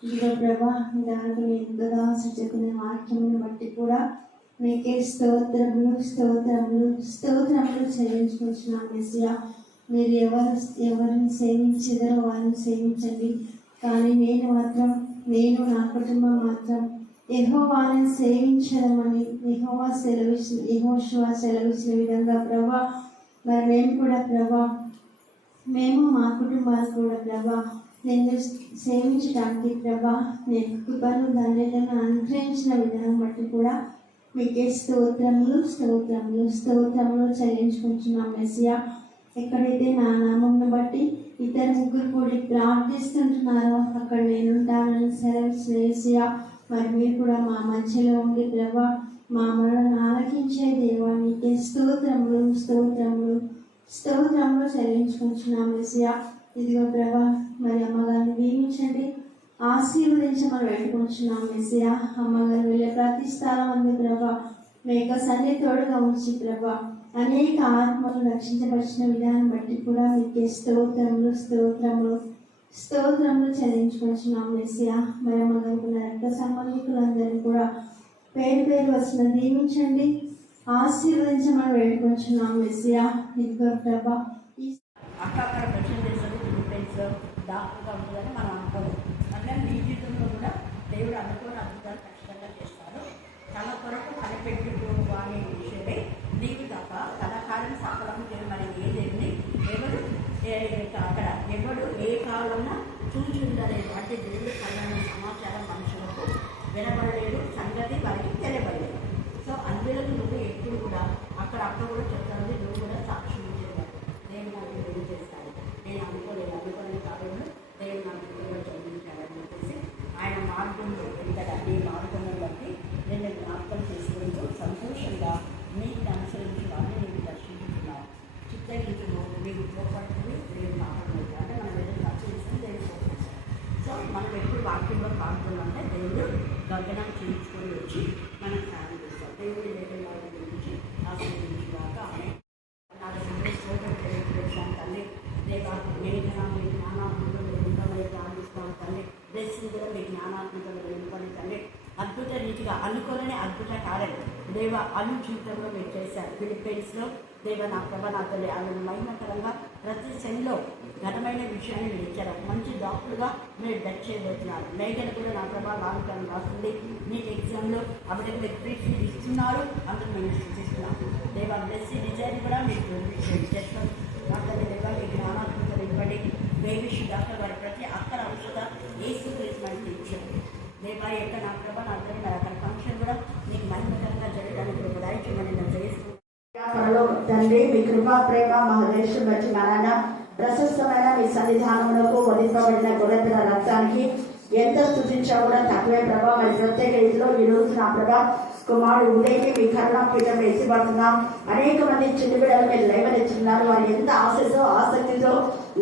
ఇదిగో ప్రభా, దానికి ఎంతగా సృజకునే వాక్యమును బట్టి కూడా మీకే స్తోత్రములు చెల్లించుకుంటున్నాం మెస్సియా. మీరు ఎవరిని సేవించదరో వారిని సేవించండి, కానీ నేను నా కుటుంబం మాత్రం యెహోవాను సేవించడమని యెహోషువ సెలవిచ్చిన విధంగా ప్రభా, మరి మేము కూడా ప్రభా, మేము మా కుటుంబాలు కూడా ప్రభా నేను సేవించడానికి ప్రభా నేను కృపను ధన్యతను అనుగ్రహించిన విధానం బట్టి కూడా మీకే స్తోత్రములు చెల్లించుకుంటున్నాం మెస్సియా. ఎక్కడైతే నా నామంను బట్టి ఇద్దరు ముగ్గురు కూడి ప్రార్థిస్తుంటున్నారో అక్కడ నేను ఉంటానని సెలవిచ్చిన మెస్సియా. మరి మీరు కూడా మా మధ్యలో ఉండి ప్రభా మా మనలను ఆలకించే దేవా, నీకే స్తోత్రములు చెల్లించుకుంటున్నాం మెస్సియా. ఇదిగో ప్రభా, మరి అమ్మగారిని దీవించండి, ఆశీర్వదించమని వేడుకుంటున్నాం మెస్సియా. అమ్మగారు వెళ్ళే ప్రతి స్థలం అందు ప్రభా మీ యొక్క సన్నిధి తోడుగా ఉంచి ప్రభా అనేక ఆత్మలు రక్షించబడిన విధానం బట్టి కూడా మీకే స్తోత్రములు చెల్లించుకుంటున్నాం మెస్సియా. మరి అమ్మగారికి రక్త సంబంధికులందరినీ కూడా పేరు వచ్చిన దీవించండి, ఆశీర్వదించమని వేడుకుంటున్నాం మెస్సియా. ఇదిగో ప్రభా, అక్కడ ప్రశ్న చేస్తారు, డిఫెన్స్ డాక్టర్గా ఉంటుందని మనం అనుకోలేదు. అంటే నీ జీవితంలో కూడా దేవుడు అనుకోని అద్భుతాలు ఖచ్చితంగా చేస్తారు. తన కొరకు కనిపెట్టుకో అనే విషయమే నీకు తప్ప తన కార్యం సఫలం చేయమని ఏ దేవుని ఎవరు అక్కడ ఎవడు ఏ కాలంలో చూచుండనే వాటి దేవుడి కళ్ళని సమాచారం మనుషులకు వినబడలేదు, సంగతి వారికి తెలియబడలేదు. సో అందులో నువ్వు ఎప్పుడు కూడా అక్కడ కూడా చెప్తాను, నువ్వు కూడా సాక్షి ఇచ్చేవాడు. నేను నాకు ఏం చేస్తాను, నేను అనుకోలేని కాలంలో దేవుడు నాకు కూడా చదివించాలని చెప్పేసి ఆయన మార్గంలో వెంటనే నీ మార్గంలో బట్టి నేను జ్ఞాపకం చేసుకుంటూ సంతోషంగా నీకు అనుసరించి వాడిని నేను దర్శించుకున్నాను. చిత్తగించును నీకు తోపడుతుంది, నేను కాపాడు అంటే మనం ఏదైనా దర్శించుకుని దేవుడు పోతాం. సో మనం ఎప్పుడు వాక్యంలో పాడుతున్నామంటే దేవుడు గగనం చేయించుకొని వచ్చి మనం సాయం చేస్తాం. దేవుడి లేఖల గురించి ఆశీర్వదించుగాక. ఆమె తల్లి దేవా మీ జ్ఞానాత్మకలు నింపమని ప్రార్థిస్తాం తండ్రి. బ్లెస్సింగ్ కూడా మీ జ్ఞానాత్మకలు నింపని తండ్రి. అద్భుత రీతిగా అనుకోలేని అద్భుత కార్యం దేవ అను జీవితంలో మీరు చేశారు. ఫిలిప్పైన్స్లో దేవ నా ప్రభ నా తల్లి ఆయన మహిమకరంగా ప్రతి సెల్లో ఘనమైన విషయాన్ని మీరు ఇచ్చారు. మంచి డాక్టర్గా మీరు డచ్ చేయబోతున్నారు. మేఘన కూడా నా ప్రభా లాంగ్ టర్మ్ రాస్తుంది. నీట్ ఎగ్జామ్లో అప్పటికి మీరు ఫ్రీజ్ ఇస్తున్నారు, అందుకు మేము సూచిస్తున్నాం. దేవ బ్లెస్సీ డిజైన్ కూడా మీకు చేస్తాం. డాక్టర్ దేవ మీ జ్ఞానాత్మకత ఇవ్వండి. బేబీష్ డాక్టర్ వారి ప్రతి అక్కర ఔషధ ఏసు ట్రీట్మెంట్ ఇచ్చారు. దేవా యొక్క నా ప్రభ నా తల్లి అక్కడ ఫంక్షన్ కూడా మీకు మహిమకరంగా జరగడానికి దయచేయమని నేను చేస్తూ తండ్రి మీ కృపా ప్రేమ మహదేశం బట్టి నారాయణ ప్రశస్తమైన మీ సన్నిధానములకు వదిలిపబడిన గొర్రెపిల్ల రక్తానికి ఎంత స్థుతించా కూడా తక్కువే ప్రభా. మరి ప్రత్యేక రీతిలో ఈ రోజు నా ప్రభా కుమారుడు ఉదయకి మీ కరుణాపీఠం ఎత్తిపడుతున్నాం. అనేక మంది చిన్న బిడ్డలు మీరు లేవనెత్తున్నారు. వారు ఎంత ఆశతో ఆసక్తితో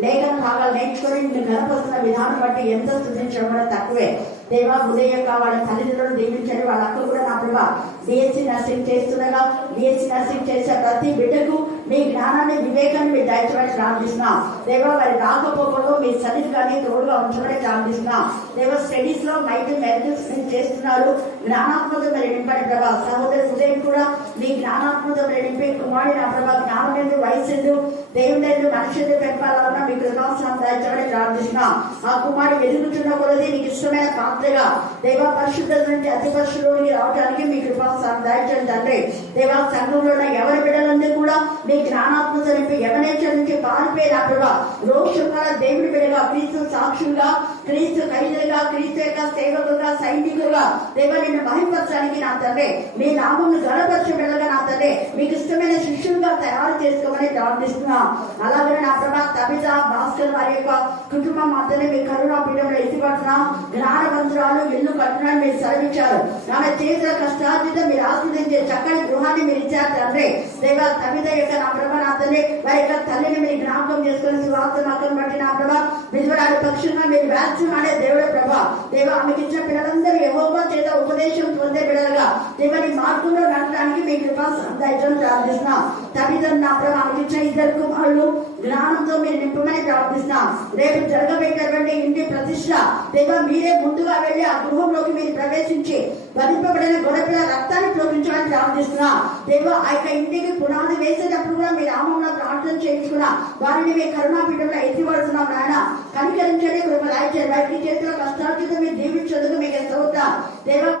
లేఖన భాగాలు నేర్చుకొని మీరు గనపరుస్తున్న విధానం బట్టి ఎంత స్థుతించడం కూడా తక్కువే. దేవా ఉదయం యొక్క వాళ్ళ తల్లిదండ్రులను దీవించండి. వాళ్ళ అక్క కూడా నా ప్రభా బిఎస్సీ నర్సింగ్ చేస్తుండగా బిఎస్సీ నర్సింగ్ చేసే ప్రతి బిడ్డకు మీ జ్ఞానాన్ని వివేకాన్ని మీరు దయచేయమని ప్రార్థిస్తున్నాం. దేవా వారి రాకపోకలో మీ సన్నిధి కానీ తోడుగా ఉంచమని ప్రార్థిస్తున్నాం. దేవా స్టడీస్ లో మైటి మెరిట్స్ చేస్తున్నారు. జ్ఞానాత్మక మరి నింపండి ప్రభా. సహోదరు ఉదయం కూడా మీ జ్ఞానాత్మక మరి నింపే కుమారుడి నా ప్రభా జ్ఞానం ఎందు వయసు ఎందు దేవుడు ఎందు మనిషి ఎందు పెంపాలన్నా మీ కృపాసనం దయచేయమని ప్రార్థిస్తున్నాం. ఆ కుమారుడు ఎదుగుతున్న కొలది మీకు ఇష్టమైన పాత్రగా దేవా పరిశుద్ధత నుండి అతి పరిశుద్ధుడికి రావడానికి మీ కృపాసనం దయచేయండి తండ్రి. దేవా సంఘంలో ఉన్న ఎవరి బిడ్డలందరూ కూడా మీ జ్ఞానాత్మక నింపి ఎవరేచర్ నుంచి పారిపోయి నా ప్రభా రోషంగా దేవుడి బిడ్డగా క్రీస్తు సాక్షులుగా క్రీస్తు ఖైదీలుగా క్రీస్తు యొక్క సేవకులుగా సైనికులుగా దేవా నిన్ను మహింపరచడానికి నా తండ్రి మీ నామమును గణపరిచే బిడ్డలుగా నా తండ్రి మీకు ఇష్టమైన శిష్యులుగా తయారు చేసుకోమని ప్రార్థిస్తున్నాం. అలాగే నా ప్రభా తబిత భాస్కర్ వారి యొక్క కుటుంబం మాత్రమే మీ కరుణా పీఠంలో ఎత్తిపడుతున్నాం. జ్ఞానవంతురాలు ఇల్లు కట్టడాన్ని మీరు సెలవిచ్చారు. ఆమె చేసిన కష్టార్జితం మీరు ఆస్వాదించే చక్కని గృహాన్ని మీరు ఇచ్చారు తండ్రి. దేవా తబిత యొక్క నా ప్రభా నా తండ్రి వారి యొక్క తల్లిని మీరు జ్ఞాపకం చేసుకుని స్వార్థ నక్కను బట్టి నా ప్రభా విధురాడి పక్షంగా మీరు వ్యాఖ్యం ఆడే దేవుడే ప్రభా. దేవా ఆమెకి ఇచ్చిన పిల్లలందరూ యెహోవా చేత ఉపదేశం పొందే బిడ్డలుగా దేవని మార్గంలో నడవడానికి మీ కృపా దయచేయమని ప్రార్థిస్తున్నాం. తల్లిదండ్రులు నా ప్రభా ఆమెకి ఇచ్చిన ఇద్దరు కుమారులు జ్ఞానంతో మీరు నింపమని ప్రార్థిస్తున్నాం. రేపు జరగబెట్టినటువంటి ఇంటి ప్రతిష్ట దేవా మీరే ముందుగా వెళ్ళి ఆ గృహంలోకి మీరు ప్రవేశించి వధింపబడిన గొర్రెపిల్ల రక్తాన్ని ప్రోగించమని ప్రార్థిస్తున్నాం. దేవా ఆ యొక్క ఇంటికి పునాది వేసేటప్పుడు కూడా మీరు నామమున ప్రార్థన చేయించుకున్నా వారిని మీ కరుణాపీఠంలో ఎత్తిపడుతున్నాం. నాయన కనికరించండి, కృప దయచేయండి. వారికి చేతిలో కష్టార్జితం మీరు దీవించేందుకు మీకు స్తోత్రం దేవా.